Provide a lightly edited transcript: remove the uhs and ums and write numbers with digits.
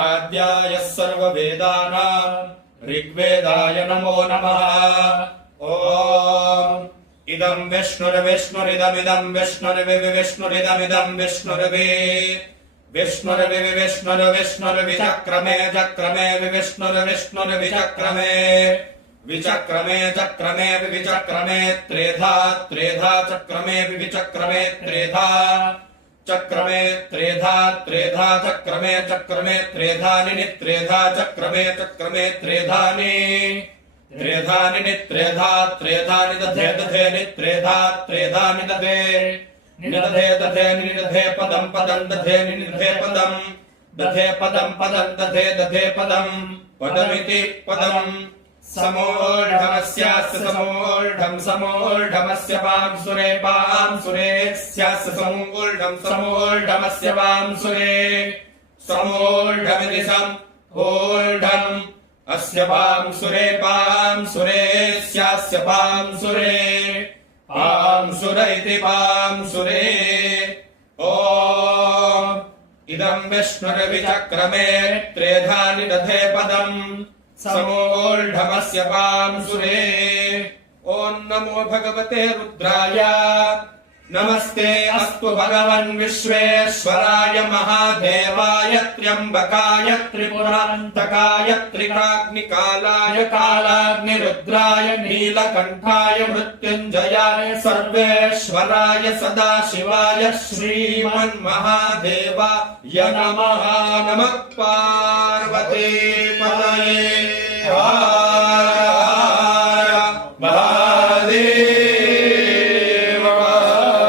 आद्यायः सर्ववेदानां ऋग्वेदाय नमो नमः। ॐ इदं विष्णुर्विष्णुरिदमिदं विष्णुर्विष्णुरिदमिदं विष्णुर्विष्णुर्विचक्रमे चक्रमे विष्णुर्विष्णुर्विचक्रमे विचक्रमे चक्रमे विचक्रमे त्रेधा त्रेधा चक्रमे विचक्रमे त्रेधा चक्रमे त्रेधा त्रेधा चक्रमे चक्रमे त्रेधानि नित्रेधा चक्रमे चक्रमे त्रेधानि त्रेधानि नित्रेधा त्रेधानि दधे दधे नित्रेधा त्रेधानि दधे निदधे दधे निदधे पदं पदं दधे निदधे पदं दधे पदं पदं दधे दधे पदं पदमिति पदं समोढमस्यास्य समोढं समोढमस्य वांसुरे वांसुरे स्यास्य समोढं समोढमस्य वांसुरे समोढमिति समोढम् अस्य वांसुरे वांसुरे स्यास्य वांसुरे वांसुर इति वांसुरे। ॐ इदं विष्णुर्विचक्रमे त्रेधानि दधे पदम् समोढमस्य वांसुरे। ॐ नमो भगवते रुद्राय नमस्ते अस्तु भगवन् विश्वेश्वराय महादेवाय त्र्यम्बकाय त्रिपुरान्तकाय त्रिकाग्निकालाय कालाग्निरुद्राय नीलकण्ठाय मृत्युञ्जयाय सर्वेश्वराय सदाशिवाय श्रीमन्महादेवाय नमः। नमः पार्वती पतये।